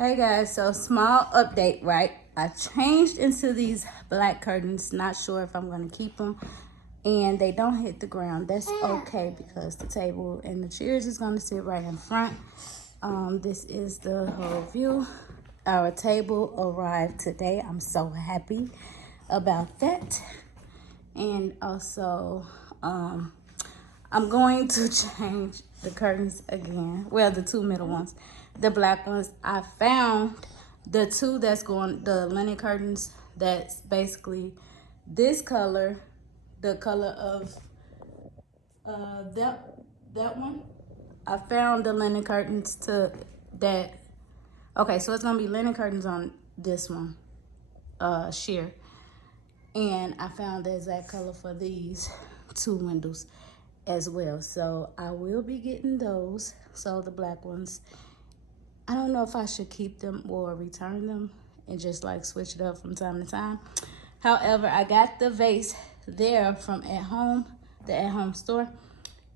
Hey guys, so small update, right? I changed into these black curtains. Not sure if I'm going to keep them. And they don't hit the ground. That's okay because the table and the chairs is going to sit right in front. This is the whole view. Our table arrived today. I'm so happy about that. And also, I'm going to change the curtains again. Well, the two middle ones. The black ones. I found the two that's going, the linen curtains that's basically this color, the color of that one. I found the linen curtains to that. Okay, so it's gonna be linen curtains on this one, sheer. And I found the exact color for these two windows as well. So I will be getting those. So the black ones, I don't know if I should keep them or return them and just like switch it up from time to time. However, I got the vase there from At Home, the At Home store.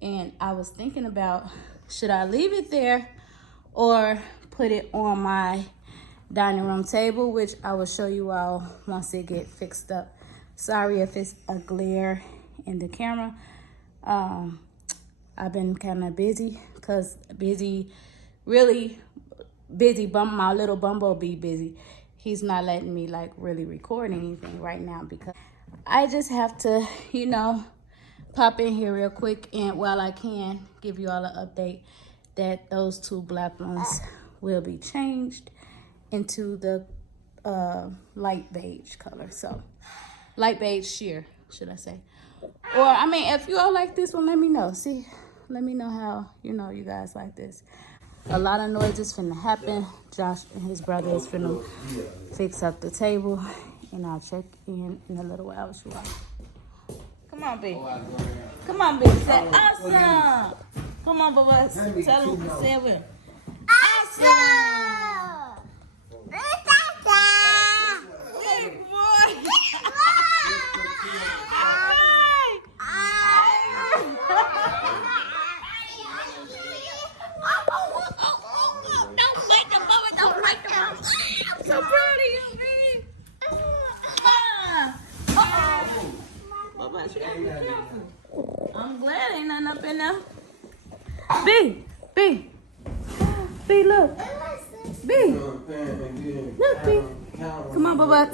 And I was thinking about, should I leave it there or put it on my dining room table, which I will show you all once it get fixed up. Sorry if it's a glare in the camera. I've been kind of busy, really busy. My little bumblebee busy. He's not letting me like really record anything right now because I just have to, pop in here real quick and while I can give you all an update that those two black ones will be changed into the light beige color. So light beige sheer, should I say. Or, I mean, if you all like this one, let me know. See, let me know how, you guys like this. A lot of noise is finna happen. Josh and his brother is finna fix up the table. And I'll check in a little while with you all. Come on, B. Come on, B. Say awesome. Come on, Bubba. Tell him, say it with him. Awesome. So proud of you, B. Bubba, you gotta be careful. I'm glad ain't nothing up in there. B, look. B. Look, B. Come on, Bubba.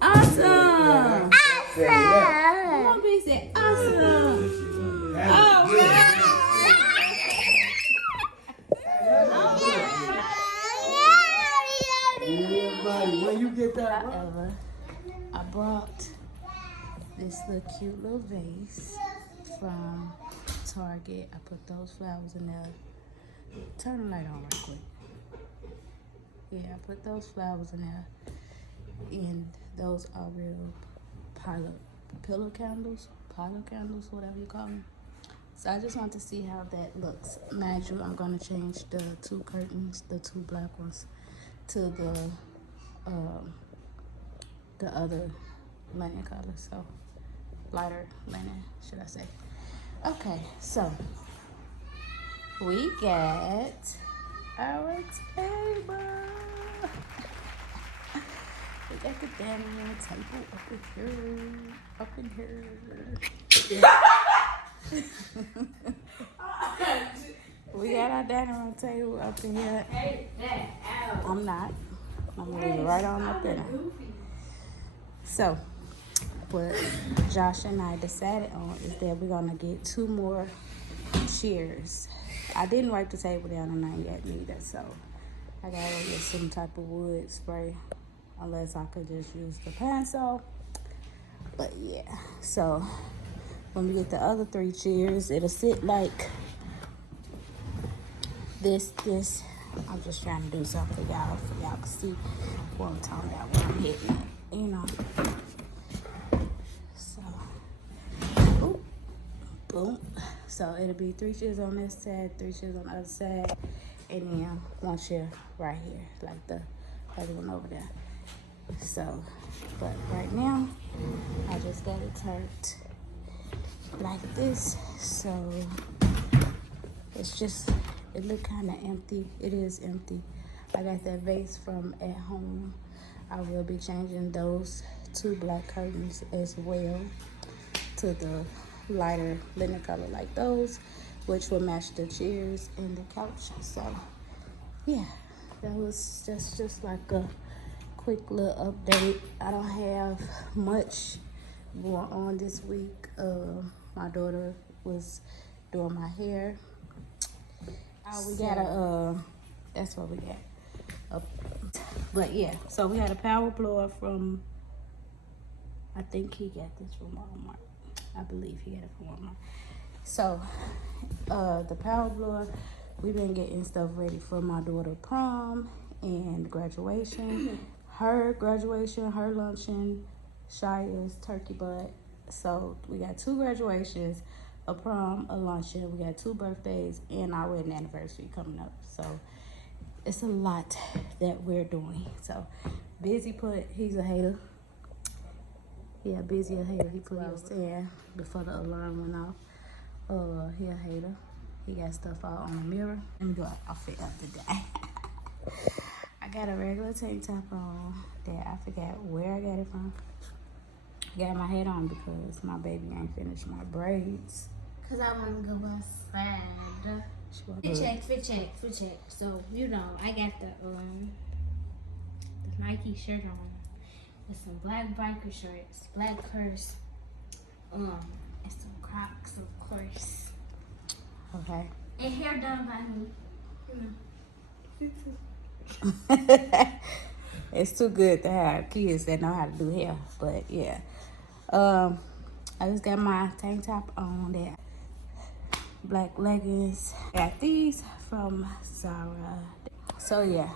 Awesome. Come on, B. Say awesome. Oh, When you get that, however, I brought this little cute little vase from Target. I put those flowers in there. Turn the light on right quick. Yeah, I put those flowers in there. And those are real pillow candles, whatever you call them. So I just want to see how that looks. Mind you, I'm gonna change the two curtains, the two black ones, to the other linen color. So lighter linen, should I say. Okay, so we got our table. We got the dining room table up in here. We got our dining room table up in here. I'm not. I'm gonna leave it right on up in there. So, what Josh and I decided on is that we're gonna get 2 more chairs. I didn't wipe the table down or nothing yet neither, so I gotta get some type of wood spray, unless I could just use the pencil. But yeah, so when we get the other 3 chairs, it'll sit like this. I'm just trying to do something for y'all can see what I'm talking about when I'm hitting it, So, boom. So it'll be 3 chairs on this side, 3 chairs on the other side, and then 1 chair right here, like the other one over there. So, but right now, I just got it turned like this. So, it's just, it look kind of empty. It is empty. I got that vase from at home. I will be changing those 2 black curtains as well to the lighter linen color like those, which will match the chairs and the couch. So yeah, that was just like a quick little update. I don't have much going on this week. My daughter was doing my hair. We got that's what we got. But yeah, so we had a power blower from, I think he got this from Walmart. I believe he got it from Walmart. So, the power blower, we've been getting stuff ready for my daughter prom and graduation. Her graduation, her luncheon, Shia's turkey butt. So we got 2 graduations, a prom, a luncheon. We got 2 birthdays and our wedding anniversary coming up. So it's a lot that we're doing. So Busy put, he's a hater. Yeah, Busy a hater. He put what I was saying before the alarm went off. He a hater. He got stuff out on the mirror. Let me do an outfit of the day. I got a regular tank top on that I forgot where I got it from. I got my hat on because my baby ain't finished my braids. Cause I wanna go outside. Fit check. So you know, I got the Nike shirt on with some black biker shorts, black purse, and some Crocs, of course. Okay. And hair done by me. It's too good to have kids that know how to do hair, but yeah. I just got my tank top on, that black leggings. Got these from Zara. So yeah,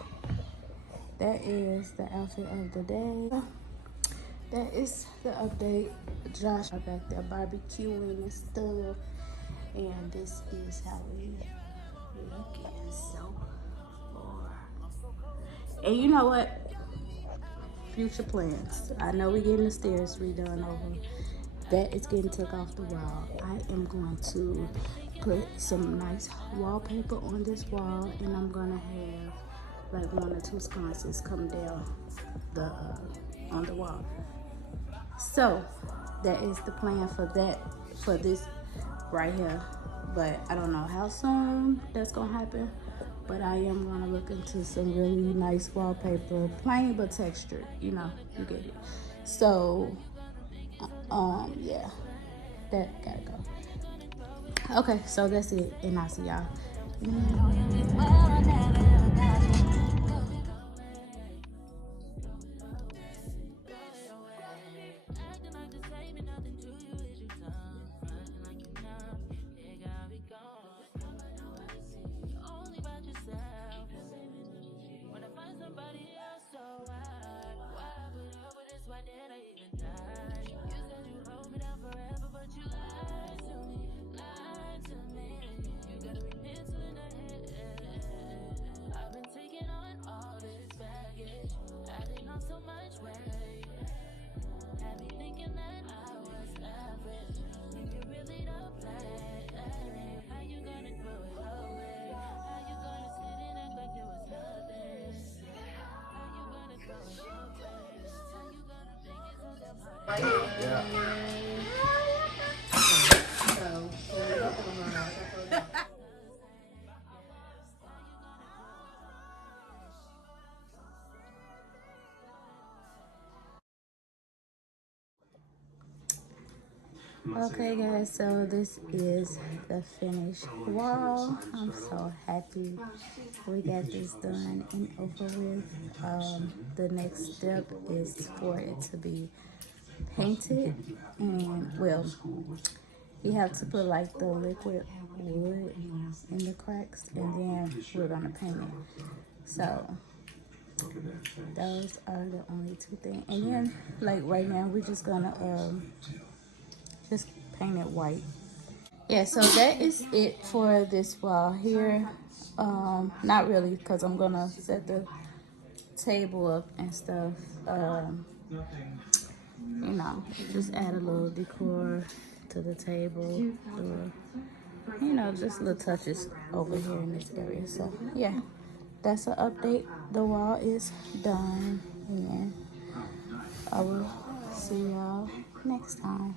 that is the outfit of the day. That is the update. Josh are back there barbecuing and stuff, and this is how we looking so far. And you know what? Future plans. I know we're getting the stairs redone over. That is getting took off the wall. I am going to put some nice wallpaper on this wall, and I'm gonna have like 1 or 2 sconces come down the on the wall. So that is the plan for that, for this right here. But I don't know how soon that's gonna happen. But I am gonna look into some really nice wallpaper, plain but textured. You know, you get it. So, yeah, that gotta go. Okay, so that's it, and I'll see y'all. Okay guys, so this is the finished wall. I'm so happy we got this done and over with. The next step is for it to be painted, and well, you have to put like the liquid wood in the cracks, and then we're gonna paint it. So those are the only 2 things, and then like right now we're just gonna just paint it white. Yeah, so that is it for this wall here. Not really, because I'm gonna set the table up and stuff. You know, just add a little decor to the table, or, you know, just little touches over here in this area. So yeah, that's an update. The wall is done, and I will see y'all next time.